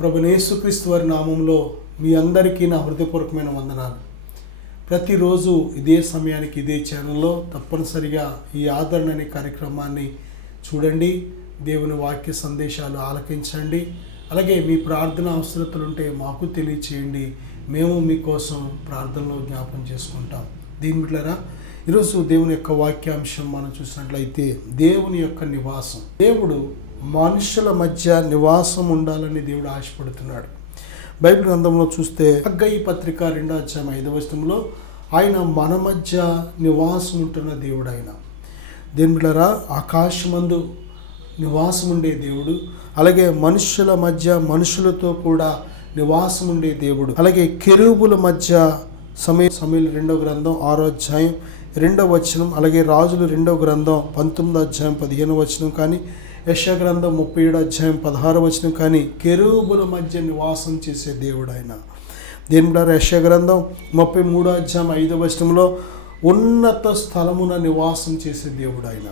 ప్రభువైన యేసుక్రీస్తు వారి నామంలో మీ అందరికీ నా హృదయపూర్వకమైన వందనాలు. ప్రతిరోజు ఇదే సమయానికి ఇదే ఛానల్లో తప్పనిసరిగా ఈ ఆదరణ అనే కార్యక్రమాన్ని చూడండి. దేవుని వాక్య సందేశాలు ఆలకించండి. అలాగే మీ ప్రార్థన అవసరతలు ఉంటే మాకు తెలియచేయండి. మేము మీకోసం ప్రార్థనలో జ్ఞాపం చేసుకుంటాం. దీని బిడ్డలారా, ఈరోజు దేవుని యొక్క వాక్యాంశం మనం చూసినట్లయితే దేవుని యొక్క నివాసం. దేవుడు మనుషుల మధ్య నివాసం ఉండాలని దేవుడు ఆశపడుతున్నాడు. బైబిల్ గ్రంథంలో చూస్తే హగ్గయి పత్రిక 2వ అధ్యాయం 5వ వచనంలో ఆయన మన మధ్య నివాసం ఉంటున్న దేవుడు. ఆయన దేని బిడ్డలారా, ఆకాశమందు నివాసం ఉండే దేవుడు, అలాగే మనుషుల మధ్య మనుషులతో కూడా నివాసం ఉండే దేవుడు. అలాగే కెరూబుల మధ్య సమూయేలు 2వ గ్రంథం 6వ అధ్యాయం 2వ వచనం, అలాగే రాజులు 2వ గ్రంథం 19వ అధ్యాయం 15వ వచనం కానీ, యెషయా గ్రంథం 37వ అధ్యాయం 16వ వచనం కానీ కెరూబుల మధ్య నివాసం చేసే దేవుడు ఆయన. దేని బిడ్డలారా, యెషయా గ్రంథం 33వ అధ్యాయం 5వ వచనంలో ఉన్నత స్థలమున నివాసం చేసే దేవుడు ఆయన.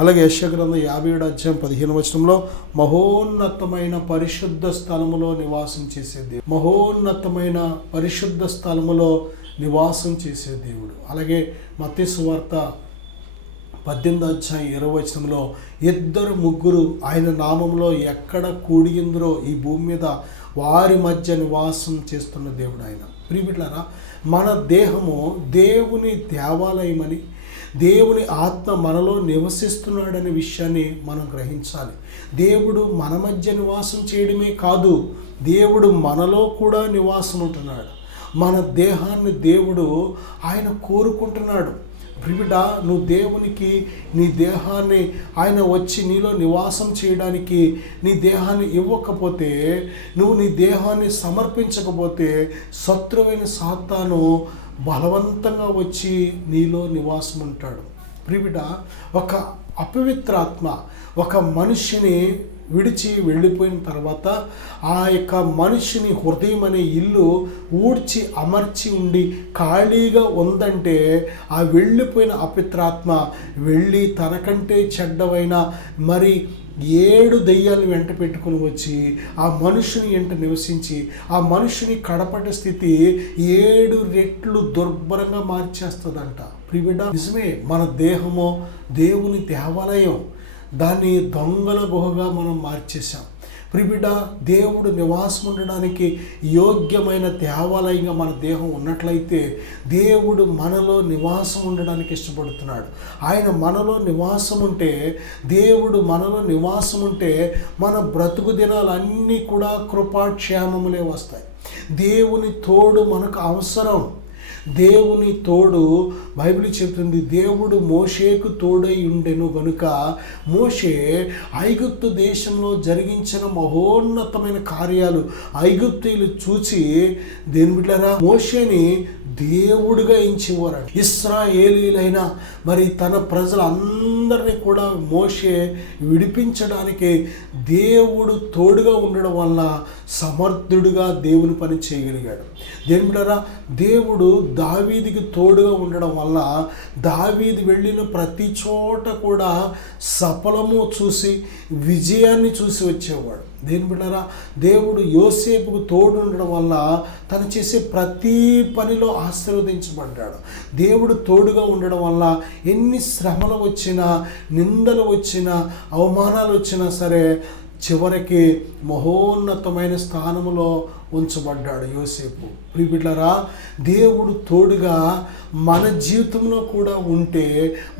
అలాగే యెషయా గ్రంథం 57వ అధ్యాయం 15వ వచనంలో మహోన్నతమైన పరిశుద్ధ స్థలములో నివాసం చేసే దేవుడు, మహోన్నతమైన పరిశుద్ధ స్థలములో నివాసం చేసే దేవుడు. అలాగే మత్తయి సువార్త 18వ అధ్యాయం 20వ వచనంలో 2-3 ఆయన నామంలో ఎక్కడ కూడియుందరో ఈ భూమి మీద వారి మధ్య నివాసం చేస్తున్న దేవుడు ఆయన. ప్రియబిడ్డలారా, మన దేహము దేవుని దేవాలయమని, దేవుని ఆత్మ మనలో నివసిస్తున్నాడనే విషయాన్ని మనం గ్రహించాలి. దేవుడు మన మధ్య నివాసం చేయడమే కాదు, దేవుడు మనలో కూడా నివాసం ఉంటున్నాడు. మన దేహాన్ని దేవుడు ఆయన కోరుకుంటున్నాడు. బిడ్డ, నువ్వు దేవునికి నీ దేహాన్ని ఆయన వచ్చి నీలో నివాసం చేయడానికి నీ దేహాన్ని ఇవ్వకపోతే, నువ్వు నీ దేహాన్ని సమర్పించకపోతే శత్రువైన సాతాను బలవంతంగా వచ్చి నీలో నివాసం ఉంటాడు. ప్రియబిడ్డ, ఒక అపవిత్రాత్మ ఒక మనిషిని విడిచి వెళ్ళిపోయిన తర్వాత ఆ యొక్క మనిషిని హృదయం అనే ఇల్లు ఊడ్చి అమర్చి ఉండి ఖాళీగా ఉందంటే ఆ వెళ్ళిపోయిన అపవిత్రాత్మ వెళ్ళి తనకంటే చెడ్డవైన మరి 7 దెయ్యాలను వెంట పెట్టుకుని వచ్చి ఆ మనుషుని వెంట నివసించి ఆ మనుషుని కడపటి స్థితి 7 రెట్లు దుర్భరంగా మార్చేస్తుందంట. ప్రియబిడ్డ, నిజమే, మన దేహము దేవుని దేవాలయం, దాన్ని దొంగల గుహగా మనం మార్చేశాం. ప్రియబిడ్డ, దేవుడు నివాసం ఉండడానికి యోగ్యమైన దేవాలయంగా మన దేహం ఉన్నట్లయితే దేవుడు మనలో నివాసం ఉండడానికి ఇష్టపడుతున్నాడు. ఆయన మనలో నివాసం ఉంటే, దేవుడు మనలో నివాసం ఉంటే మన బ్రతుకు దినాలన్నీ కూడా కృపాక్షేమములే వస్తాయి. దేవుని తోడు మనకు అవసరం. దేవుని తోడు బైబిల్ చెప్తుంది, దేవుడు మోషేకు తోడై ఉండెను గనుక మోషే ఐగుప్తు దేశంలో జరిగించిన మహోన్నతమైన కార్యాలు ఐగుప్తీయులు చూసి దేని బిడ్డలారా మోషేని దేవుడిగా ఎంచేవారు. ఇశ్రాయేలీలైన మరి తన ప్రజలందరినీ కూడా మోషే విడిపించడానికి దేవుడు తోడుగా ఉండడం వల్ల సమర్థుడిగా దేవుని పని చేయగలిగాడు. దేని బిడ్డలారా, దేవుడు దావీదుకి తోడుగా ఉండడం వల్ల దావీదు వెళ్ళిన ప్రతి చోట కూడా సఫలము చూసి విజయాన్ని చూసి వచ్చేవాడు. దేని బిడ్డలారా, దేవుడు యోసేపుకు తోడు ఉండడం వల్ల తను చేసే ప్రతి పనిలో ఆశీర్వదించబడ్డాడు. దేవుడు తోడుగా ఉండడం వల్ల ఎన్ని శ్రమలు వచ్చినా, నిందలు వచ్చినా, అవమానాలు వచ్చినా సరే చివరికి మహోన్నతమైన స్థానంలో ఉంచబడ్డాడు యోసేపు. ప్రియబిడ్డలారా, దేవుడు తోడుగా మన జీవితంలో కూడా ఉంటే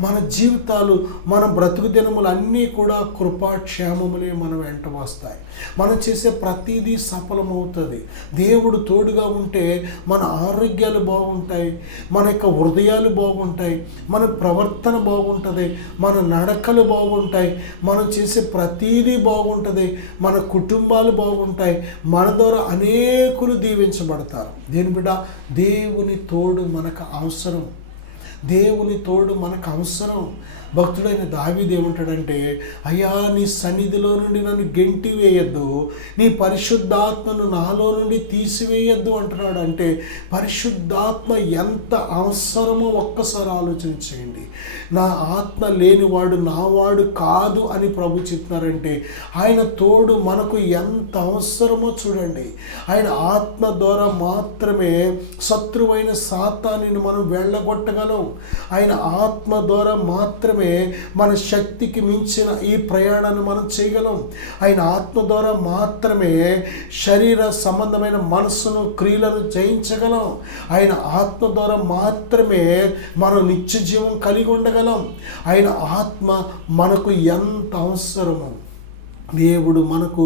మన జీవితాలు, మన బ్రతుకు దినములు అన్నీ కూడా కృపాక్షేమములే మన వెంట వస్తాయి. మనం చేసే ప్రతిదీ సఫలమవుతుంది. దేవుడు తోడుగా ఉంటే మన ఆరోగ్యాలు బాగుంటాయి, మన యొక్క హృదయాలు బాగుంటాయి, మన ప్రవర్తన బాగుంటుంది, మన నడకలు బాగుంటాయి, మనం చేసే ప్రతిదీ బాగుంటుంది, మన కుటుంబాలు బాగుంటాయి, మన ద్వారా అనేకులు దీవించబడతారు. దేని బిడ్డ, దేవుని తోడు మనకు అవసరం. దేవుని తోడు మనకు అవసరం. భక్తుడైన దావీదు ఏమంటాడంటే, అయ్యా నీ సన్నిధిలో నుండి నన్ను గెంటి వేయద్దు, నీ పరిశుద్ధాత్మను నాలో నుండి తీసివేయద్దు అంటున్నాడు. అంటే పరిశుద్ధాత్మ ఎంత అవసరమో ఒక్కసారి ఆలోచన చేయండి. నా ఆత్మ లేనివాడు నావాడు కాదు అని ప్రభు చెప్తున్నారంటే ఆయన తోడు మనకు ఎంత అవసరమో చూడండి. ఆయన ఆత్మ ద్వారా మాత్రమే శత్రువైన సాతానుని మనం వెళ్ళగొట్టగలం. ఆయన ఆత్మ ద్వారా మాత్రమే మన శక్తికి మించిన ఈ ప్రయాణాన్ని మనం చేయగలం. ఆయన ఆత్మ ద్వారా మాత్రమే శరీర సంబంధమైన మనస్సును క్రియలను జయించగలం. ఆయన ఆత్మ ద్వారా మాత్రమే మనం నిత్య జీవం కలిగి ఉండగలం. ఆయన ఆత్మ మనకు ఎంత అవసరమో దేవుడు మనకు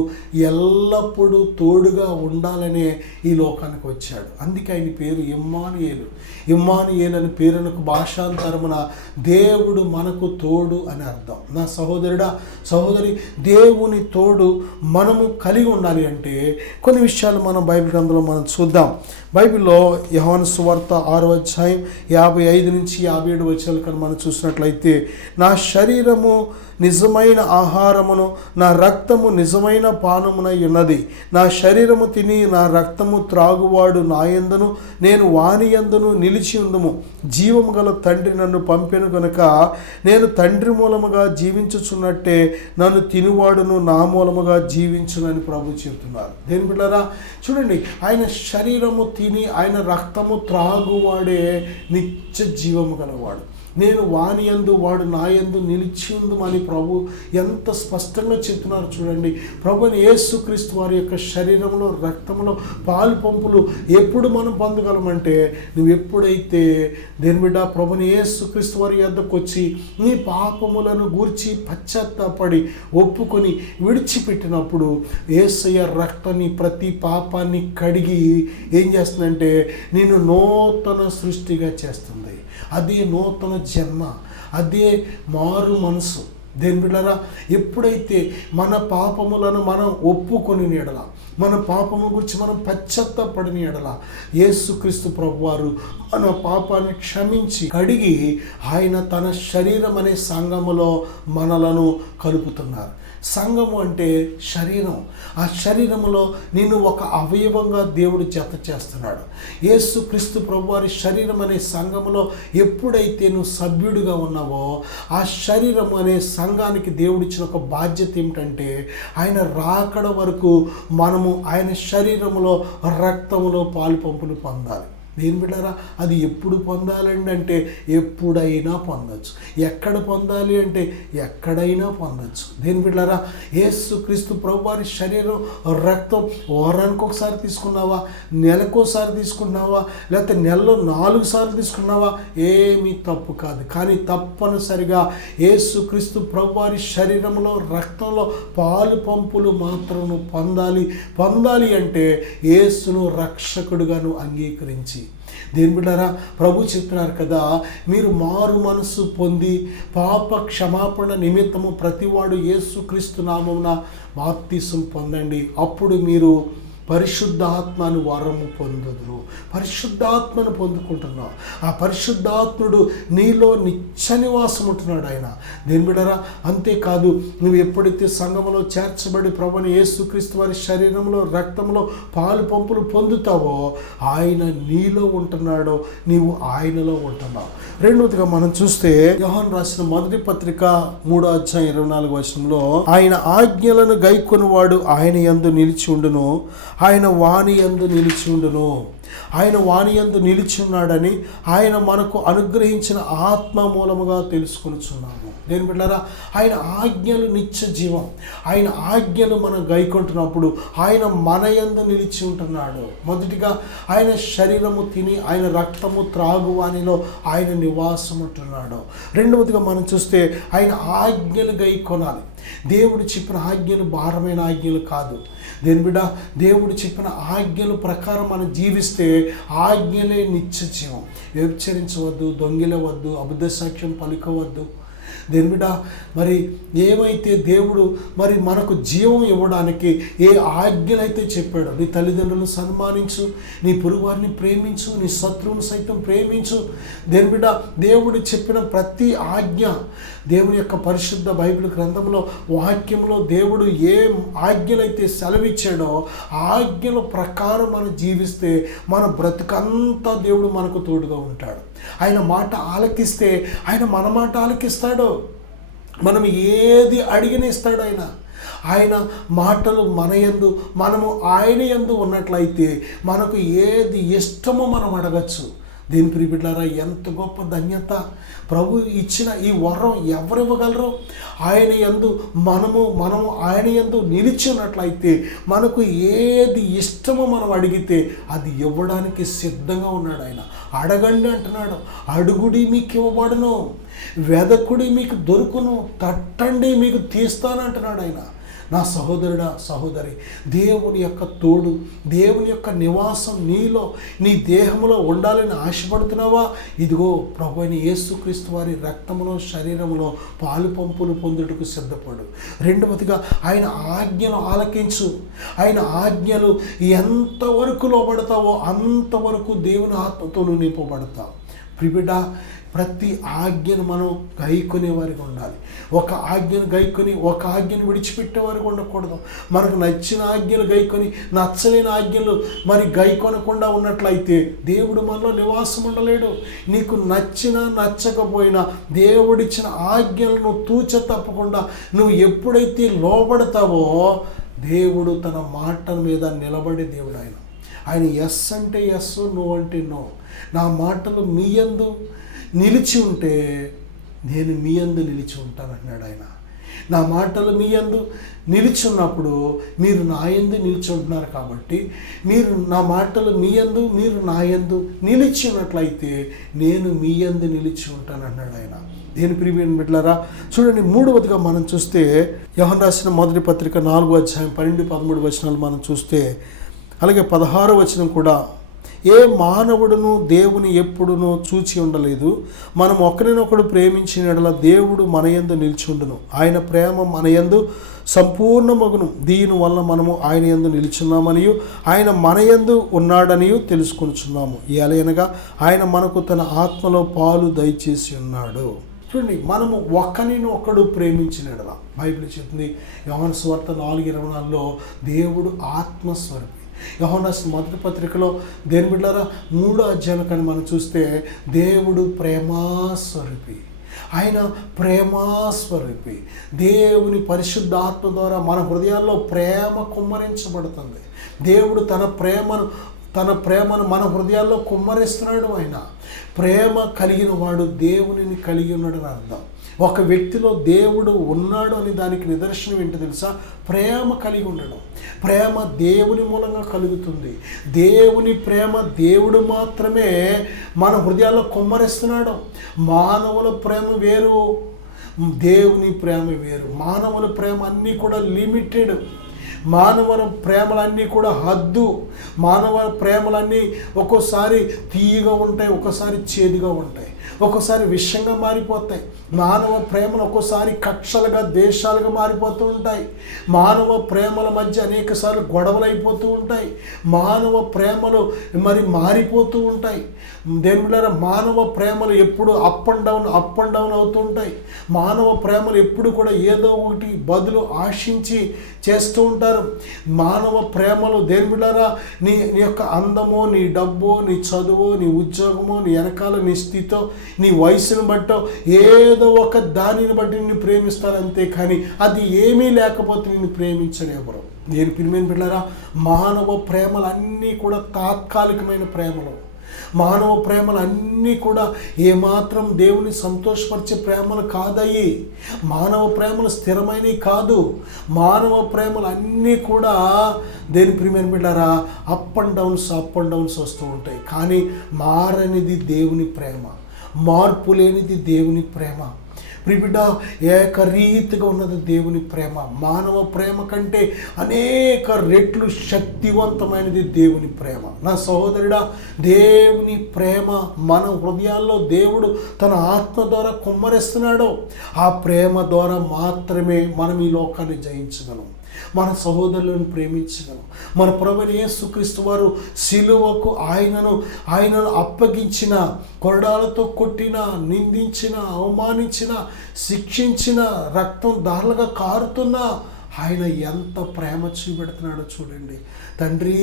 ఎల్లప్పుడూ తోడుగా ఉండాలనే ఈ లోకానికి వచ్చాడు. అందుకే ఆయన పేరు ఇమ్మానుయేలు. ఇమ్మానుయేలు అని పేరునకు భాషాంతరమున దేవుడు మనకు తోడు అని అర్థం. నా సహోదరుడా సహోదరి, దేవుని తోడు మనము కలిగి ఉండాలి అంటే కొన్ని విషయాలు మనం బైబిల్ గ్రంథంలో మనం చూద్దాం. బైబిల్లో యోహాను సువార్త 6వ అధ్యాయం 55 నుంచి 57 వచనాలు కనుక మనం చూసినట్లయితే, నా శరీరము నిజమైన ఆహారమును, నా రక్తము నిజమైన పానమునై ఉన్నది. నా శరీరము తిని నా రక్తము త్రాగువాడు నా యందును, నేను వాని యందును నిలిచి ఉందుము. జీవము గల తండ్రి నన్ను పంపెను గనుక నేను తండ్రి మూలముగా జీవించుచున్నట్టే నన్ను తినువాడును నా మూలముగా జీవించునని ప్రభు చెబుతున్నారు. దేని బిడ్డలారా చూడండి, ఆయన శరీరము తిని ఆయన రక్తము త్రాగువాడే నిత్య జీవము గలవాడు. నేను వాని యందు వాడు నా యందు నిలిచి ఉందుమని ప్రభు ఎంత స్పష్టంగా చెప్తున్నారు చూడండి. ప్రభుని యేసుక్రీస్తు వారి యొక్క శరీరంలో రక్తంలో పాలు పంపులు ఎప్పుడు మనం పొందగలమంటే, నువ్వు ఎప్పుడైతే దేని బిడ్డ ప్రభుని యేసుక్రీస్తు వారి యొద్దకు వచ్చి నీ పాపములను గూర్చి పశ్చాత్తాపడి ఒప్పుకొని విడిచిపెట్టినప్పుడు యేసయ్య రక్తాన్ని ప్రతి పాపాన్ని కడిగి ఏం చేస్తుందంటే నిన్ను నూతన సృష్టిగా చేస్తుంది. అదే నూతన జన్మ, అదే మారు మనసు. దేని బిడ్డలారా ఎప్పుడైతే మన పాపములను మనం ఒప్పుకొని ఎడల, మన పాపము గురించి మనం పశ్చాత్తాపడిన ఎడల యేసుక్రీస్తు ప్రభువారు మన పాపాన్ని క్షమించి కడిగి ఆయన తన శరీరం అనే సంఘములో మనలను కలుపుతున్నారు. సంఘము అంటే శరీరం. ఆ శరీరంలో నిన్ను ఒక అవయవంగా దేవుడు జత చేస్తున్నాడు. యేసుక్రీస్తు ప్రభువారి శరీరం అనే సంఘములో ఎప్పుడైతే నువ్వు సభ్యుడిగా ఉన్నావో ఆ శరీరం అనే సంఘానికి దేవుడిచ్చిన ఒక బాధ్యత ఏమిటంటే ఆయన రాకడ వరకు మనము ఆయన శరీరములో రక్తములో పాలు పంపులు పొందాలి. దేని బిడ్డారా అది ఎప్పుడు పొందాలండి అంటే ఎప్పుడైనా పొందొచ్చు. ఎక్కడ పొందాలి అంటే ఎక్కడైనా పొందొచ్చు. దేని బిడ్డారా యేసుక్రీస్తు ప్రభువారి శరీరం రక్తం వారానికి ఒకసారి తీసుకున్నావా, నెలకోసారి తీసుకున్నావా, లేకపోతే నెలలో 4 సార్లు తీసుకున్నావా, ఏమీ తప్పు కాదు. కానీ తప్పనిసరిగా యేసుక్రీస్తు ప్రభువారి శరీరంలో రక్తంలో పాలు పంపులు మాత్రం పొందాలి అంటే యేసును రక్షకుడుగా నువ్వు అంగీకరించి. దేని బిడ్డారా ప్రభు చెప్తున్నారు కదా, మీరు మారు మనసు పొంది పాప క్షమాపణ నిమిత్తము ప్రతివాడు యేసుక్రీస్తు నామమున బాప్తిసం పొందండి. అప్పుడు మీరు పరిశుద్ధాత్మను వరము పొందుదురు. పరిశుద్ధాత్మను పొందుకుంటున్నావు. ఆ పరిశుద్ధాత్ముడు నీలో నిత్య నివాసం ఉంటున్నాడు ఆయన. దేని బిడ్డరా అంతేకాదు, నువ్వు ఎప్పుడైతే సంఘములో చేర్చబడి ప్రభుని యేసుక్రీస్తు వారి శరీరంలో రక్తంలో పాలు పంపులు పొందుతావో ఆయన నీలో ఉంటున్నాడో నీవు ఆయనలో ఉంటున్నావు. రెండవదిగా మనం చూస్తే యోహాను రాసిన మొదటి పత్రిక 3వ అధ్యాయం 24వ వచనంలో, ఆయన ఆజ్ఞలను గైకొనువాడు ఆయన యందు నిలిచి ఉండును, ఆయన వాని యందు నిలిచి ఉండును. ఆయన వాని యందు నిలిచి ఉన్నాడని ఆయన మనకు అనుగ్రహించిన ఆత్మ మూలముగా తెలుసుకొనుచున్నాము. దేని బిడ్డారా ఆయన ఆజ్ఞలు నిత్య జీవం. ఆయన ఆజ్ఞలు మనం గైకొంటున్నప్పుడు ఆయన మన యందు నిలిచి ఉంటున్నాడు. మొదటిగా ఆయన శరీరము తిని ఆయన రక్తము త్రాగువానిలో ఆయన నివాసం ఉంటున్నాడు. రెండవదిగా మనం చూస్తే ఆయన ఆజ్ఞలు గైకొనాలి. దేవుడు చెప్పిన ఆజ్ఞలు భారమైన ఆజ్ఞలు కాదు. దేని బిడ్డ దేవుడు చెప్పిన ఆజ్ఞల ప్రకారం మనం జీవిస్తే ఆజ్ఞలే నిత్య జీవం. వ్యభిచరించవద్దు, దొంగిలవద్దు, అబద్ధ సాక్ష్యం పలుకవద్దు. దేని బిడ్డ మరి ఏమైతే దేవుడు మరి మనకు జీవం ఇవ్వడానికి ఏ ఆజ్ఞలైతే చెప్పాడో, నీ తల్లిదండ్రులను సన్మానించు, నీ పొరుగువారిని ప్రేమించు, నీ శత్రువును సైతం ప్రేమించు. దేని బిడ్డ దేవుడు చెప్పిన ప్రతి ఆజ్ఞ దేవుని యొక్క పరిశుద్ధ బైబిల్ గ్రంథంలో వాక్యంలో దేవుడు ఏ ఆజ్ఞలైతే సెలవిచ్చాడో ఆ ఆజ్ఞల ప్రకారం మనం జీవిస్తే మన బ్రతుకంతా దేవుడు మనకు తోడుగా ఉంటాడు. ఆయన మాట ఆలకిస్తే ఆయన మన మాట ఆలకిస్తాడు. మనం ఏది అడిగిన ఇస్తాడు ఆయన మాటలు మన యందు, మనము ఆయన యందు ఉన్నట్లయితే మనకు ఏది ఇష్టమో మనం అడగచ్చు. దీని ప్రియబిడ్డలారా, ఎంత గొప్ప ధన్యత! ప్రభు ఇచ్చిన ఈ వరం ఎవరు ఇవ్వగలరు? ఆయన యందు మనము ఆయన యందు నిలిచినట్లయితే మనకు ఏది ఇష్టమో మనం అడిగితే అది ఇవ్వడానికి సిద్ధంగా ఉన్నాడు ఆయన. అడగండి అంటున్నాడు. అడుగుడి మీకు ఇవ్వబడును, వెదకుడి మీకు దొరుకును, తట్టండి మీకు తీస్తానంటున్నాడు ఆయన. నా సహోదరుడా, సహోదరి, దేవుని యొక్క తోడు, దేవుని యొక్క నివాసం నీలో, నీ దేహంలో ఉండాలని ఆశపడుతున్నావా? ఇదిగో ప్రభు అయిన యేసుక్రీస్తు వారి రక్తములో, శరీరంలో పాలు పంపులు పొందుటకు సిద్ధపడు. రెండవదిగా ఆయన ఆజ్ఞలు ఆలకించు. ఆయన ఆజ్ఞలు ఎంతవరకు లోబడతావో అంతవరకు దేవుని ఆత్మతో నువ్వు నింపబడతావు. ప్రియబిడ్డ, ప్రతి ఆజ్ఞను మనం గైకొనే వారికి ఉండాలి. ఒక ఆజ్ఞను గైకొని ఒక ఆజ్ఞను విడిచిపెట్టే వారికి ఉండకూడదు. మనకు నచ్చిన ఆజ్ఞలు గైకొని నచ్చలేని ఆజ్ఞలు మరి గైకొనకుండా ఉన్నట్లయితే దేవుడు మనలో నివాసం ఉండలేడు. నీకు నచ్చినా నచ్చకపోయినా దేవుడిచ్చిన ఆజ్ఞలను తూచ తప్పకుండా నువ్వు ఎప్పుడైతే లోబడతావో దేవుడు తన మాట మీద నిలబడే దేవుడు. ఆయన ఎస్ అంటే ఎస్, నో అంటే నో. నా మాటలు మీ యందు నిలిచి ఉంటే నేను మీ యందు నిలిచి ఉంటానన్నాడు ఆయన. నా మాటలు మీ యందు నిలిచి ఉన్నప్పుడు మీరు నా యందు నిలిచి ఉంటున్నారు కాబట్టి, మీరు నా మాటలు మీ యందు, మీరు నా యందు నిలిచి ఉన్నట్లయితే నేను మీ యందు నిలిచి ఉంటానన్నాడు ఆయన. దేని ప్రియమైన బిడ్డలారా, చూడండి, మూడవదిగా మనం చూస్తే యోహన్ రాసిన మొదటి పత్రిక 4వ అధ్యాయం 12-13 వచనాలు మనం చూస్తే, అలాగే 16వ వచనం కూడా, ఏ మానవుడును దేవుని ఎప్పుడునూ చూచి ఉండలేదు. మనం ఒకరినొకడు ప్రేమించిన యెడల దేవుడు మన యందు నిలిచుండును. ఆయన ప్రేమ మన యందు సంపూర్ణమగును. దీనివల్ల మనము ఆయన యందు నిలిచున్నామనియు ఆయన మన యందు ఉన్నాడనియు తెలుసుకొనుచున్నాము. ఎలయనగా ఆయన మనకు తన ఆత్మలో పాలు దయచేసి ఉన్నాడు. చూడండి, మనము ఒకరినొకడు ప్రేమించిన యెడల బైబిల్ చెప్తుంది యోహాను సువార్త 4:24లో దేవుడు ఆత్మస్వరూపి. యోహాను రాసిన మొదటి పత్రికలో దేని బిడ్డలారా 3వ అధ్యాయం కానీ మనం చూస్తే దేవుడు ప్రేమాస్వరూపి. ఆయన ప్రేమాస్వరూపి. దేవుని పరిశుద్ధాత్మ ద్వారా మన హృదయాల్లో ప్రేమ కుమ్మరించబడుతుంది. దేవుడు తన ప్రేమను మన హృదయాల్లో కుమ్మరిస్తున్నాడు. ఆయన ప్రేమ కలిగిన వాడు దేవునిని కలిగి ఉన్నాడని అర్థం. ఒక వ్యక్తిలో దేవుడు ఉన్నాడు అని దానికి నిదర్శనం ఏంటో తెలుసా? ప్రేమ కలిగి ఉండడం. ప్రేమ దేవుని మూలంగా కలుగుతుంది. దేవుని ప్రేమ దేవుడు మాత్రమే మన హృదయాల్లో కుమ్మరిస్తున్నాడు. మానవుల ప్రేమ వేరు, దేవుని ప్రేమ వేరు. మానవుల ప్రేమ అన్నీ కూడా లిమిటెడ్. మానవ ప్రేమలన్నీ కూడా హద్దు. మానవ ప్రేమలన్నీ ఒక్కోసారి తీయగా ఉంటాయి, ఒక్కోసారి చేదుగా ఉంటాయి, ఒక్కోసారి విషంగా మారిపోతాయి. మానవ ప్రేమలు ఒక్కోసారి కక్షలుగా, దేశాలుగా మారిపోతూ ఉంటాయి. మానవ ప్రేమల మధ్య అనేక సార్లు గొడవలు అయిపోతూ ఉంటాయి. మానవ ప్రేమలు మరి మారిపోతూ ఉంటాయి. దేవుళ్ళారా, మానవ ప్రేమలు ఎప్పుడు అప్ అండ్ డౌన్ అవుతూ ఉంటాయి. మానవ ప్రేమలు ఎప్పుడు కూడా ఏదో ఒకటి బదులు ఆశించి చేస్తూ ఉంటారు. మానవ ప్రేమలు దేవుళ్ళారా, నీ యొక్క అందమో, నీ డబ్బో, నీ చదువో, నీ ఉద్యోగమో, నీ వెనకాల నీ స్థితో, నీ వయసును బట్టో ఏదో ఒక దానిని బట్టి నిన్ను ప్రేమిస్తారు అంతే. కానీ అది ఏమీ లేకపోతే నిన్ను ప్రేమించరు ఎవరు. నేను ప్రియమైన బిడ్డలారా, మానవ ప్రేమలన్నీ కూడా తాత్కాలికమైన ప్రేమలు. మానవ ప్రేమలు అన్నీ కూడా ఏమాత్రం దేవుని సంతోషపరిచే ప్రేమలు కాదయ్యి. మానవ ప్రేమలు స్థిరమైనవి కాదు. మానవ ప్రేమలు అన్నీ కూడా దేని ప్రియమైన బిడ్డారా అప్ అండ్ డౌన్స్ వస్తూ ఉంటాయి. కానీ మారనిది దేవుని ప్రేమ, మార్పు లేనిది దేవుని ప్రేమ. ప్రియబిడ్డ, ఏకరీతిగా ఉన్నది దేవుని ప్రేమ. మానవ ప్రేమ కంటే అనేక రెట్లు శక్తివంతమైనది దేవుని ప్రేమ. నా సహోదరుడా, దేవుని ప్రేమ మన హృదయాల్లో దేవుడు తన ఆత్మ ద్వారా కుమ్మరిస్తున్నాడు. ఆ ప్రేమ ద్వారా మాత్రమే మనం ఈ లోకాన్ని జయించగలం. మన సహోదరులను ప్రేమించగలం. మన ప్రభువైన యేసుక్రీస్తు వారు సిలువకు ఆయనను అప్పగించిన, కొరడాలతో కొట్టిన, నిందించిన, అవమానించిన, శిక్షించిన, రక్తం ధారలుగా కారుతున్న ఆయన ఎంత ప్రేమ చూపెడుతున్నాడో చూడండి. తండ్రి,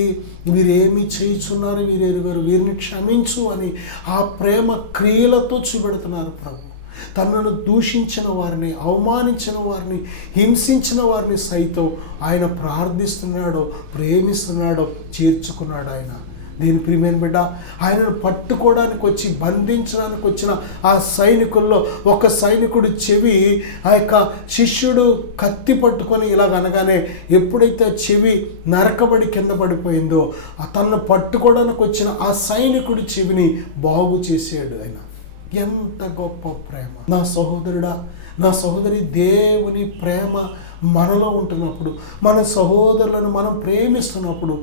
వీరేమి చేయుచున్నారు, వీరు ఎరుగరు, వీరిని క్షమించు అని ఆ ప్రేమ క్రియలతో చూపెడుతున్నారు ప్రభు. తనను దూషించిన వారిని, అవమానించిన వారిని, హింసించిన వారిని సైతం ఆయన ప్రార్థిస్తున్నాడో, ప్రేమిస్తున్నాడో, చేర్చుకున్నాడు ఆయన. దీని ప్రియమైన బిడ్డ, ఆయనను పట్టుకోవడానికి వచ్చి బంధించడానికి వచ్చిన ఆ సైనికుల్లో ఒక సైనికుడు చెవి ఆ యొక్క శిష్యుడు కత్తి పట్టుకొని ఇలాగనగానే ఎప్పుడైతే చెవి నరకబడి కింద పడిపోయిందో తనను పట్టుకోవడానికి వచ్చిన ఆ సైనికుడి చెవిని బాగు చేసాడు ఆయన. ఎంత గొప్ప ప్రేమ! నా సహోదరుడా, నా సహోదరి, దేవుని ప్రేమ మనలో ఉంటున్నప్పుడు, మన సహోదరులను మనం ప్రేమిస్తున్నప్పుడు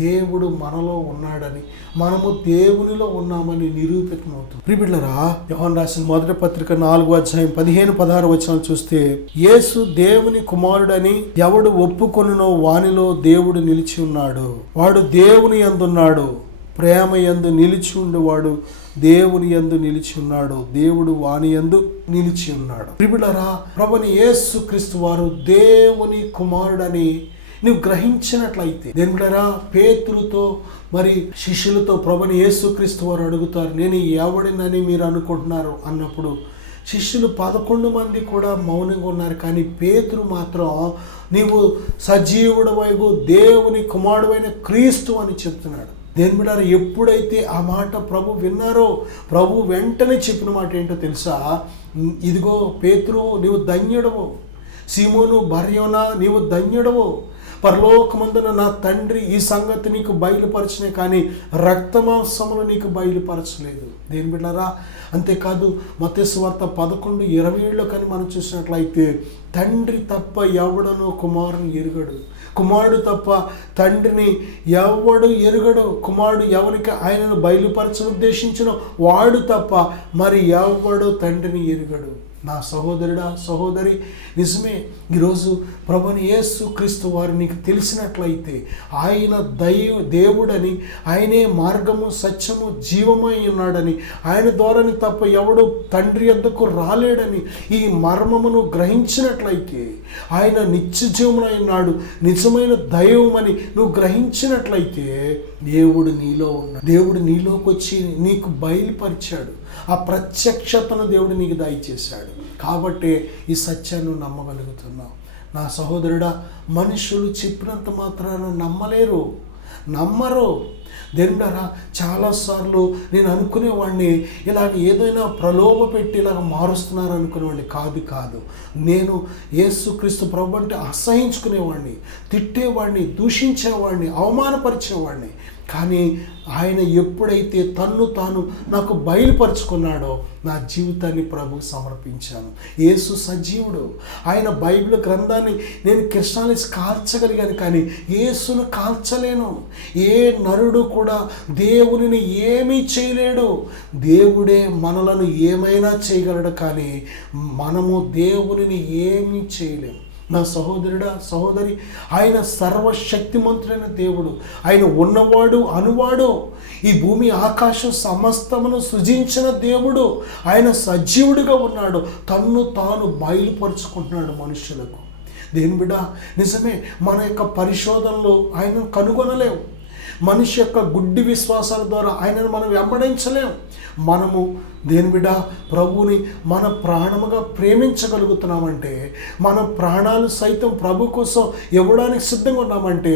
దేవుడు మనలో ఉన్నాడని, మనము దేవునిలో ఉన్నామని నిరూపితమవుతుంది. ప్రియబిడ్డలారా, యోహాను రాసిన మొదటి పత్రిక 4వ అధ్యాయం 15-16 వచనాలు చూస్తే, యేసు దేవుని కుమారుడని ఎవడు ఒప్పుకొనునో వానిలో దేవుడు నిలిచి ఉన్నాడు, వాడు దేవుని యందున్నాడు, ప్రేమ యందు నిలిచి ఉండేవాడు దేవుని యందు నిలిచి ఉన్నాడు, దేవుడు వాని యందు నిలిచి ఉన్నాడు. ప్రియబిడ్డలారా, ప్రభువైన యేసుక్రీస్తు వారు దేవుని కుమారుడని నువ్వు గ్రహించినట్లయితే, దేవుడారా, పేతురుతో మరి శిష్యులతో ప్రభువైన యేసుక్రీస్తు వారు అడుగుతారు, నేను ఎవడినని మీరు అనుకుంటున్నారు అన్నప్పుడు శిష్యులు 11 మంది కూడా మౌనంగా ఉన్నారు. కానీ పేతురు మాత్రం నీవు సజీవుడవైగు దేవుని కుమారుడైన క్రీస్తు అని చెప్తున్నాడు. దేని బిడ్డ, ఎప్పుడైతే ఆ మాట ప్రభు విన్నారో, ప్రభు వెంటనే చెప్పిన మాట ఏంటో తెలుసా? ఇదిగో పేతురు, నీవు ధన్యుడవు, సీమోను బర్యోనా నీవు ధన్యుడవు, పరలోకమందున నా తండ్రి ఈ సంగతి నీకు బయలుపరచనే కానీ రక్తమాంసములు నీకు బయలుపరచలేదు. దేని బిడ్డలారా, అంతేకాదు మత్తయి సువార్త 11:27 కానీ మనం చూసినట్లయితే, తండ్రి తప్ప ఎవడనో కుమారుని ఎరుగడు, కుమారుడు తప్ప తండ్రిని ఎవడు ఎరుగడు, కుమారుడు ఎవరికి ఆయనను బయలుపరచను ఉద్దేశించిన వాడు తప్ప మరి ఎవడు తండ్రిని ఎరుగడు. నా సహోదరుడా, సహోదరి, నిజమే, ఈరోజు ప్రభువైన యేసుక్రీస్తు వారు నీకు తెలిసినట్లయితే ఆయన దేవుడని, ఆయనే మార్గము, సత్యము, జీవమై ఉన్నాడని, ఆయన ద్వారాని తప్ప ఎవడు తండ్రి యొద్దకు రాలేడని ఈ మర్మమును గ్రహించినట్లయితే, ఆయన నిత్య జీవమునై ఉన్నాడు, నిజమైన దైవమని నువ్వు గ్రహించినట్లయితే దేవుడు నీలో ఉన్నాడు. దేవుడు నీలోకి వచ్చి నీకు బయలుపరిచాడు. ఆ ప్రత్యక్షతను దేవుడు నీకు దయచేశాడు. కాబట్టి ఈ సత్యాన్ని నమ్మగలుగుతున్నావు. నా సహోదరుడా, మనుషులు చెప్పినంత మాత్రాన నమ్మరు. దేవుడారా, చాలాసార్లు నేను అనుకునేవాడిని ఇలాగ ఏదైనా ప్రలోభ పెట్టి ఇలాగ మారుస్తున్నారు అనుకునేవాడిని. కాదు, నేను యేసుక్రీస్తు ప్రభు అంటే అసహించుకునేవాడిని, తిట్టేవాడిని, దూషించేవాడిని, అవమానపరిచేవాడిని. కానీ ఆయన ఎప్పుడైతే తన్ను తాను నాకు బయలుపరుచుకున్నాడో నా జీవితాన్ని ప్రభువు సమర్పించాను. యేసు సజీవుడు. ఆయన బైబిల్ గ్రంథాన్ని నేను కృష్ణాన్ని కాల్చగలిగాను, కానీ యేసును కాల్చలేను. ఏ నరుడు కూడా దేవునిని ఏమీ చేయలేడు. దేవుడే మనలను ఏమైనా చేయగలడు, కానీ మనము దేవునిని ఏమీ చేయలేము. నా సహోదరుడా, సహోదరి, ఆయన సర్వశక్తిమంతుడైన దేవుడు. ఆయన ఉన్నవాడు, అనువాడు, ఈ భూమి ఆకాశం సమస్తమును సృజించిన దేవుడు. ఆయన సజీవుడిగా ఉన్నాడు, తన్ను తాను బయలుపరుచుకుంటున్నాడు మనుషులకు. దేని బిడ్డ, నిజమే, మన యొక్క పరిశోధనలో ఆయనను కనుగొనలేవు. మనిషి యొక్క గుడ్డి విశ్వాసాల ద్వారా ఆయనను మనం వెంబడించలేం. మనము దేని బిడ్డ, ప్రభువుని మన ప్రాణముగా ప్రేమించగలుగుతున్నామంటే, మన ప్రాణాలు సైతం ప్రభు కోసం ఇవ్వడానికి సిద్ధంగా ఉన్నామంటే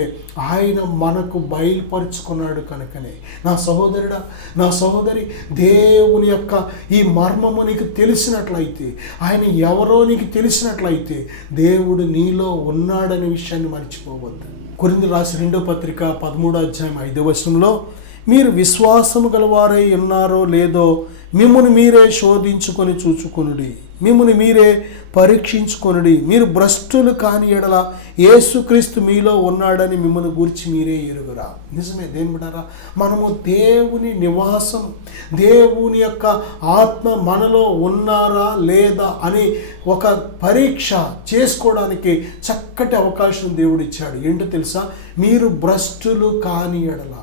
ఆయన మనకు బయలుపరుచుకున్నాడు కనుకనే. నా సహోదరుడా, నా సహోదరి, దేవుని యొక్క ఈ మర్మము నీకు తెలిసినట్లయితే, ఆయన ఎవరో నీకు తెలిసినట్లయితే దేవుడు నీలో ఉన్నాడనే విషయాన్ని మర్చిపోవద్దు. కొరింథీయులకు రాసిన 2వ పత్రిక 13వ అధ్యాయం 5వ వచనంలో, మీరు విశ్వాసము గలవారై ఉన్నారో లేదో మిమ్మును మీరే శోధించుకొని చూచుకొనుడి. మిమ్మల్ని మీరే పరీక్షించుకొనుడి. మీరు భ్రష్టులు కాని ఎడల యేసుక్రీస్తు మీలో ఉన్నాడని మిమ్మల్ని గురించి మీరే ఎరుగురా. నిజమే దేని బిడ్డారా, మనము దేవుని నివాసం, దేవుని యొక్క ఆత్మ మనలో ఉన్నారా లేదా అని ఒక పరీక్ష చేసుకోవడానికి చక్కటి అవకాశం దేవుడు ఇచ్చాడు. ఏంటో తెలుసా, మీరు భ్రష్టులు కాని ఎడల.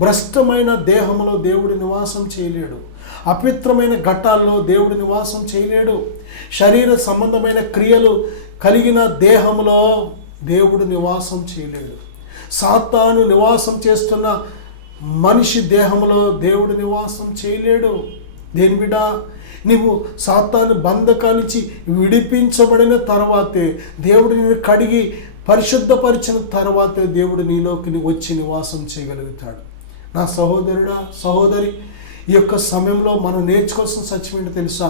భ్రష్టమైన దేహంలో దేవుడు నివాసం చేయలేడు. అపవిత్రమైన ఘట్టాల్లో దేవుడు నివాసం చేయలేడు. శరీర సంబంధమైన క్రియలు కలిగిన దేహంలో దేవుడు నివాసం చేయలేడు. సాతాను నివాసం చేస్తున్న మనిషి దేహంలో దేవుడు నివాసం చేయలేడు. దేని బిడ్డ, నీవు సాతాను బంధకాలించి విడిపించబడిన తర్వాతే, దేవుడు నిన్ను కడిగి పరిశుద్ధపరిచిన తర్వాతే దేవుడు నీలోకి వచ్చి నివాసం చేయగలుగుతాడు. నా సహోదరుడా, సహోదరి, ఈ యొక్క సమయంలో మనం నేర్చుకోవాల్సిన సత్యం ఏంటో తెలుసా,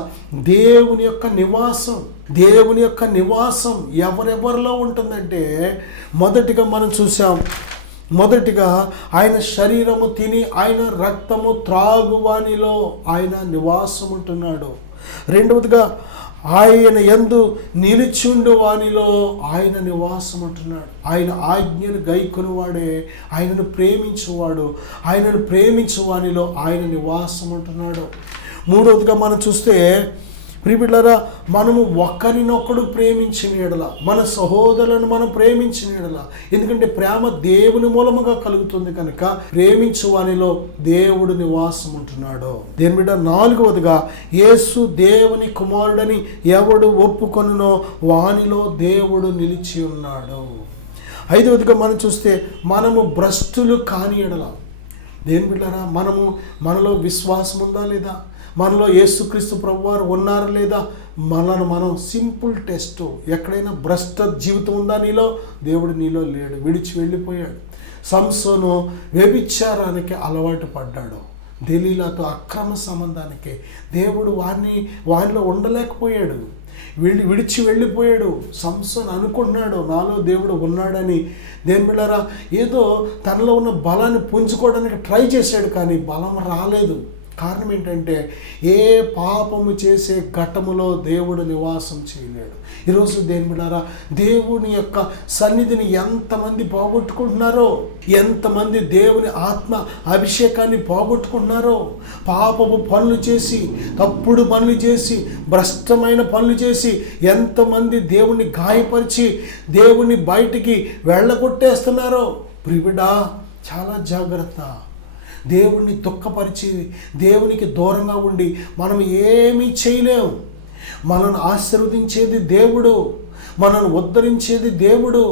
దేవుని యొక్క నివాసం. దేవుని యొక్క నివాసం ఎవరెవరిలో ఉంటుందంటే, మొదటిగా మనం చూసాం, మొదటిగా ఆయన శరీరము తిని ఆయన రక్తము త్రాగువానిలో ఆయన నివాసం ఉంటున్నాడు. రెండవదిగా ఆయన యందు నిలిచుండు వానిలో ఆయన నివాసం ఉంటున్నాడు. ఆయన ఆజ్ఞను గైకొనివాడే ఆయనను ప్రేమించువాడు. ఆయనను ప్రేమించువానిలో ఆయన నివాసం ఉంటున్నాడు. మూడవదిగా మనం చూస్తే ప్రియబిడ్డలారా, మనము ఒకరినొకడు ప్రేమించిన ఎడల, మన సహోదరులను మనం ప్రేమించిన ఎడల, ఎందుకంటే ప్రేమ దేవుని మూలముగా కలుగుతుంది కనుక ప్రేమించు వానిలో దేవుడు నివాసం ఉంటున్నాడు. దేని బిడ్డ, నాలుగవదిగా యేసు దేవుని కుమారుడని ఎవడు ఒప్పుకొనునో వానిలో దేవుడు నిలిచి ఉన్నాడు. ఐదవదిగా మనం చూస్తే మనము భ్రష్టులు కాని ఎడల. దేని బిడ్డలారా, మనలో విశ్వాసం ఉందా లేదా, మనలో యేసుక్రీస్తు ప్రభువారు ఉన్నారా లేదా, మనను మనం సింపుల్ టెస్ట్. ఎక్కడైనా భ్రష్ట జీవితం ఉందా నీలో, దేవుడు నీలో లేడు, విడిచి వెళ్ళిపోయాడు. సంసోను వ్యభిచారానికి అలవాటు పడ్డాడు. దెలీలాతో అక్రమ సంబంధానికి దేవుడు వారిలో ఉండలేకపోయాడు, విడిచి వెళ్ళిపోయాడు. సంసోను అనుకుంటున్నాడు నాలో దేవుడు ఉన్నాడని. దేని బిడ్డలారా, ఏదో తనలో ఉన్న బలాన్ని పుంజుకోవడానికి ట్రై చేశాడు, కానీ బలం రాలేదు. కారణం ఏంటంటే, ఏ పాపము చేసే ఘట్టములో దేవుడు నివాసం చేయలేడు. ఈరోజు దేని బిడ్డారా, దేవుని యొక్క సన్నిధిని ఎంతమంది పోగొట్టుకుంటున్నారో, ఎంతమంది దేవుని ఆత్మ అభిషేకాన్ని పోగొట్టుకుంటున్నారో, పాపపు పనులు చేసి, తప్పుడు పనులు చేసి, భ్రష్టమైన పనులు చేసి ఎంతమంది దేవుని గాయపరిచి దేవుని బయటికి వెళ్ళగొట్టేస్తున్నారో. ప్రియబిడ్డా, చాలా జాగ్రత్త. దేవుణ్ణి దుఃఖపరిచి దేవునికి దూరంగా ఉండి మనం ఏమీ చేయలేము. మనల్ని ఆశీర్వదించేది దేవుడు, మనల్ని ఉద్ధరించేది దేవుడు,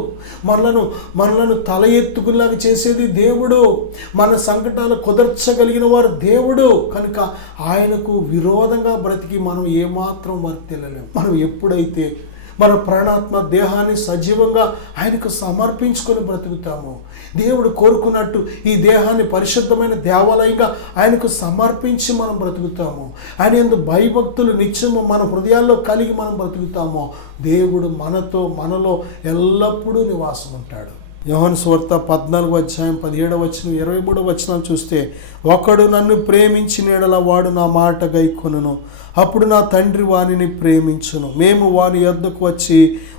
మనలను తల ఎత్తుకులాగా చేసేది దేవుడు, మన సంకటాలు కుదర్చగలిగిన వారు దేవుడు. కనుక ఆయనకు విరోధంగా బ్రతికి మనం ఏమాత్రం వర్తిల్లలేము. మనం ఎప్పుడైతే మన ప్రాణాత్మ దేహాన్ని సజీవంగా ఆయనకు సమర్పించుకొని బ్రతుకుతామో, దేవుడు కోరుకున్నట్టు ఈ దేహాన్ని పరిశుద్ధమైన దేవాలయంగా ఆయనకు సమర్పించి మనం బ్రతుకుతాము, ఆయన యందు భయభక్తులు నిత్యము మన హృదయాల్లో కలిగి మనం బ్రతుకుతామో, దేవుడు మనలో ఎల్లప్పుడూ నివాసం ఉంటాడు. యోహాను సువార్త 14:17, 23 చూస్తే, ఒకడు నన్ను ప్రేమించిన యెడల వాడు నా మాట గైకొనును, అప్పుడు నా తండ్రి వానిని ప్రేమించును, మేము వాని యొద్దకు వచ్చి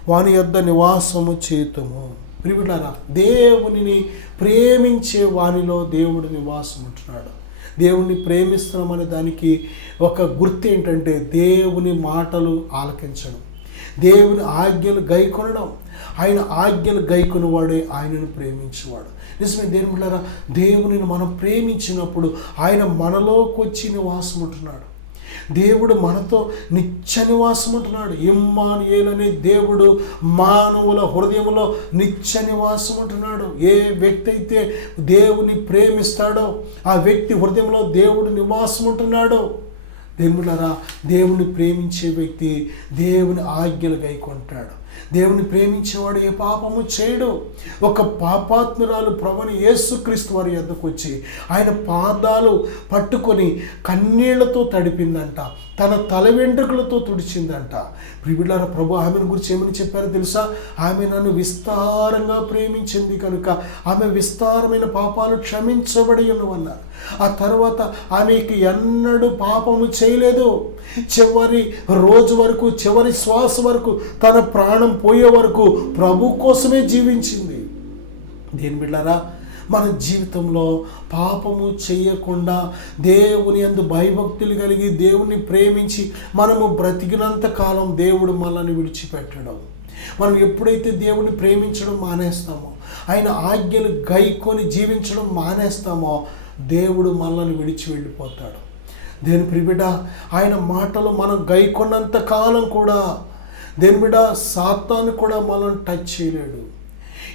వాని యొద్ద నివాసము చేతుము. ప్రియబిడ్డలారా, దేవునిని ప్రేమించే వానిలో దేవుడు నివాసం ఉంటున్నాడు. దేవుణ్ణి ప్రేమిస్తున్నామనే దానికి ఒక గుర్తు ఏంటంటే, దేవుని మాటలు ఆలకించడం, దేవుని ఆజ్ఞలు గైకొనడం. ఆయన ఆజ్ఞలు గైకొనివాడే ఆయనను ప్రేమించేవాడు. నిజమే దేని బిడ్డలారా, దేవునిని మనం ప్రేమించినప్పుడు ఆయన మనలోకి వచ్చి నివాసం ఉంటున్నాడు. దేవుడు మనతో నిత్య నివాసం ఉంటున్నాడు. ఇమ్మానుయేలు అనే దేవుడు మానవుల హృదయంలో నిత్య నివాసం ఉంటున్నాడు. ఏ వ్యక్తి అయితే దేవుని ప్రేమిస్తాడో ఆ వ్యక్తి హృదయంలో దేవుడు నివాసం ఉంటున్నాడు. దేవులారా, దేవుని ప్రేమించే వ్యక్తి దేవుని ఆజ్ఞలు గైకొంటాడు. దేవుని ప్రేమించేవాడు ఏ పాపము చేయడు. ఒక పాపాత్మురాలు ప్రభుని యేసుక్రీస్తు వారి యొద్దకు వచ్చి ఆయన పాదాలు పట్టుకొని కన్నీళ్లతో తడిపిందంట, తన తల వెంట్రుకలతో తుడిచిందంట. ప్రియులారా, ప్రభు ఆమెను గురించి ఏమని చెప్పారో తెలుసా? ఆమె నన్ను విస్తారంగా ప్రేమించింది కనుక ఆమె విస్తారమైన పాపాలు క్షమించబడి ఉన్నవన్నారు. ఆ తర్వాత ఆమెకి ఎన్నడూ పాపము చేయలేదు. చివరి రోజు వరకు, చివరి శ్వాస వరకు, తన ప్రాణం పోయే వరకు ప్రభు కోసమే జీవించింది. దేని బిడ్డలారా, మన జీవితంలో పాపము చేయకుండా దేవుని యందు భయభక్తులు కలిగి దేవుని ప్రేమించి మనము బ్రతికినంత కాలం దేవుడు మనల్ని విడిచిపెట్టడం. మనం ఎప్పుడైతే దేవుని ప్రేమించడం మానేస్తామో, ఆయన ఆజ్ఞలు గైకొని జీవించడం మానేస్తామో, దేవుడు మనల్ని విడిచి వెళ్ళిపోతాడు. దేని ప్రియబిడ్డ, ఆయన మాటలు మనం గైకొన్నంత కాలం కూడా దేని బిడ్డ సాతాను కూడా మనల్ని టచ్ చేయలేడు.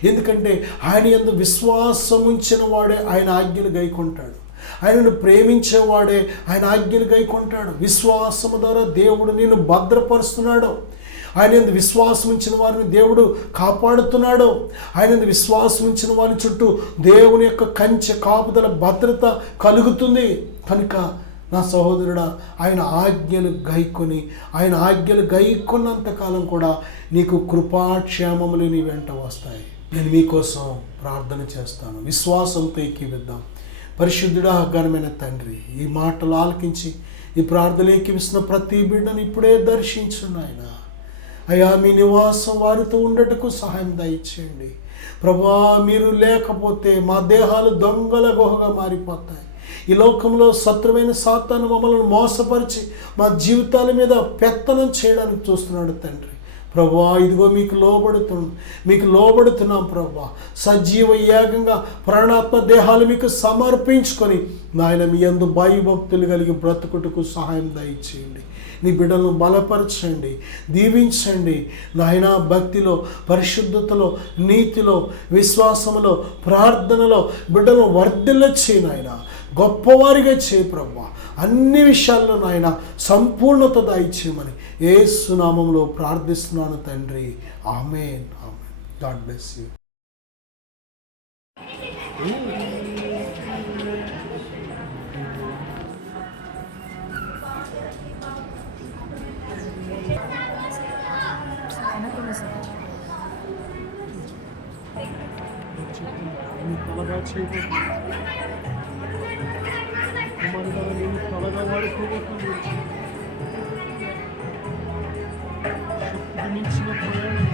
ఎందుకంటే ఆయన యందు విశ్వాసం ఉంచిన వాడే ఆయన ఆజ్ఞలు గైకొంటాడు. ఆయనను ప్రేమించేవాడే ఆయన ఆజ్ఞలు గైకొంటాడు. విశ్వాసము ద్వారా దేవుడు నిన్ను భద్రపరుస్తున్నాడు. ఆయన యందు విశ్వాసం ఉంచిన వారిని దేవుడు కాపాడుతున్నాడు. ఆయన యందు విశ్వాసం ఉంచిన వారి చుట్టూ దేవుని యొక్క కంచె కాపుదల భద్రత కలుగుతుంది. కనుక నా సహోదరుడా, ఆయన ఆజ్ఞలు గైకొని, ఆయన ఆజ్ఞలు గైకొన్నంత కాలం కూడా నీకు కృపాక్షేమములు నీ వెంట వస్తాయి. నేను మీకోసం ప్రార్థన చేస్తాను. విశ్వాసంతో ఏకీవిద్దాం. పరిశుద్ధుడా, ఘనమైన తండ్రి, ఈ మాటలు ఆలకించి ఈ ప్రార్థన ఏకీవిస్తున్న ప్రతి బిడ్డను ఇప్పుడే దర్శించు నాయన. అయ్యా, మీ నివాసం వారితో ఉండటకు సహాయం దయచేయండి. ప్రభువా, మీరు లేకపోతే మా దేహాలు దొంగల గుహగా మారిపోతాయి. ఈ లోకంలో శత్రువైన సాతాను మమ్మల్ని మోసపరిచి మా జీవితాల మీద పెత్తనం చేయడానికి చూస్తున్నాడు తండ్రి. ప్రభువా, ఇదిగో మీకు లోబడుతున్నాం ప్రభువా. సజీవ యాగంగా ప్రాణాత్మ దేహాలు మీకు సమర్పించుకొని నాయన మీ యందు భయభక్తులు కలిగి బ్రతుకుటకు సహాయం దయచేయండి. నీ బిడ్డలను బలపరచండి, దీవించండి నాయన. భక్తిలో, పరిశుద్ధతలో, నీతిలో, విశ్వాసములో, ప్రార్థనలో బిడ్డలను వర్ధిల్ల చేయి నాయన. గొప్పవారిగా చేయి ప్రభువా. అన్ని విషయాల్లో నాయన సంపూర్ణత దయచేయమని యేసు నామములో ప్రార్థిస్తున్నాను తండ్రి. ఆమేన్. ఆమేన్. God bless you. త్వరగా వాడుకోబోతుంది. శక్తికి మించిన ప్రయాణం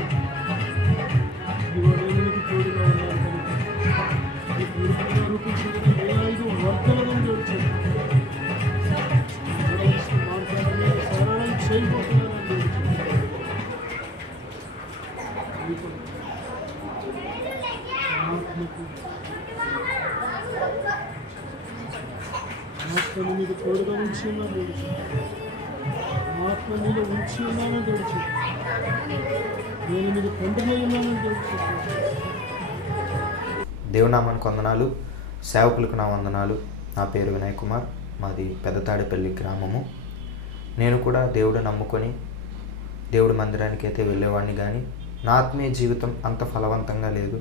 దేవునికి తోడుగా ఉన్నారు కనుక ఈ పూర్తిగా రూపించడానికి 5 వర్తలను గడిచారు. మార్గాన్ని సరళం చేయబోతున్నారని ఆత్మను మీకు తోడుగా ఉంచి ఉన్నాను గడిచి, ఆత్మ మీద ఉంచి ఉన్నానని గడిచి, నేను మీకు తండ్రిగా ఉన్నానని గడిచి. దేవునామానికి వందనాలు, సేవకులకు నా వందనాలు. నా పేరు వినయ్ కుమార్, మాది పెద్దతాడిపల్లి గ్రామము. నేను కూడా దేవుడు నమ్ముకొని దేవుడి మందిరానికి అయితే వెళ్ళేవాడిని, కానీ నా ఆత్మీయ జీవితం అంత ఫలవంతంగా లేదు.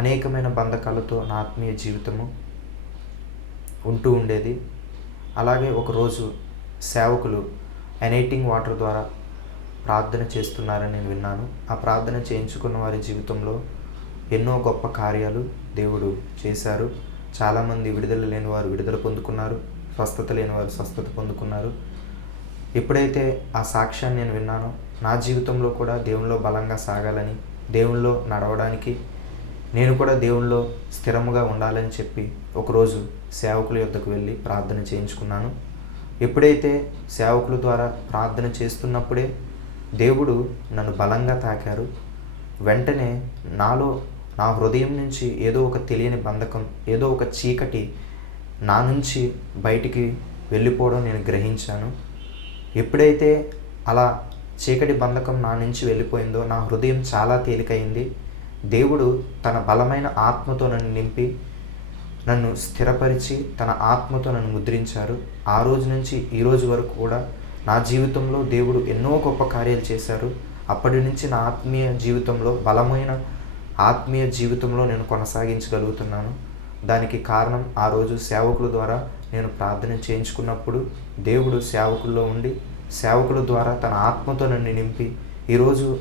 అనేకమైన బంధకాలతో నా ఆత్మీయ జీవితము ఉంటూ ఉండేది. అలాగే ఒకరోజు సేవకులు ఎనైటింగ్ వాటర్ ద్వారా ప్రార్థన చేస్తున్నారని నేను విన్నాను. ఆ ప్రార్థన చేయించుకున్న వారి జీవితంలో ఎన్నో గొప్ప కార్యాలు దేవుడు చేశారు. చాలామంది విడుదల లేని వారు విడుదల పొందుకున్నారు, స్వస్థత లేని వారు స్వస్థత పొందుకున్నారు. ఎప్పుడైతే ఆ సాక్ష్యాన్ని నేను విన్నానో, నా జీవితంలో కూడా దేవునిలో బలంగా సాగాలని, దేవునిలో నడవడానికి, నేను కూడా దేవునిలో స్థిరముగా ఉండాలని చెప్పి ఒకరోజు సేవకుల యొద్దకు వెళ్ళి ప్రార్థన చేయించుకున్నాను. ఎప్పుడైతే సేవకుల ద్వారా ప్రార్థన చేస్తున్నప్పుడే దేవుడు నన్ను బలంగా తాకారు. వెంటనే నా హృదయం నుంచి ఏదో ఒక తెలియని బంధకం, ఏదో ఒక చీకటి నా నుంచి బయటికి వెళ్ళిపోవడం నేను గ్రహించాను. ఎప్పుడైతే అలా చీకటి బంధకం నా నుంచి వెళ్ళిపోయిందో నా హృదయం చాలా తేలికైంది. దేవుడు తన బలమైన ఆత్మతో నన్ను నింపి నన్ను స్థిరపరిచి తన ఆత్మతో నన్ను ముద్రించారు. ఆ రోజు నుంచి ఈ రోజు వరకు కూడా నా జీవితంలో దేవుడు ఎన్నో గొప్ప కార్యాలు చేశారు. అప్పటి నుంచి నా ఆత్మీయ జీవితంలో బలమైన ఆత్మీయ జీవితంలో నేను కొనసాగించగలుగుతున్నాను. దానికి కారణం ఆ రోజు సేవకుల ద్వారా నేను ప్రార్థన చేయించుకున్నప్పుడు దేవుడు సేవకుల్లో ఉండి సేవకుల ద్వారా తన ఆత్మతో నన్ను నింపి ఈరోజు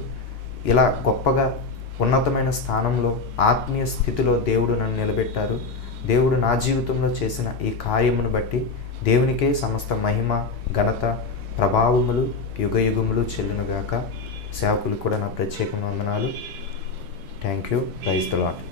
ఇలా గొప్పగా ఉన్నతమైన స్థానంలో ఆత్మీయ స్థితిలో దేవుడు నన్ను నిలబెట్టారు. దేవుడు నా జీవితంలో చేసిన ఈ కార్యమును బట్టి దేవునికే సమస్త మహిమ, ఘనత, ప్రభావములు యుగయుగములు చెల్లునుగాక. సేవకులకు కూడా నా ప్రత్యేక వందనాలు. Thank you. Praise the lord.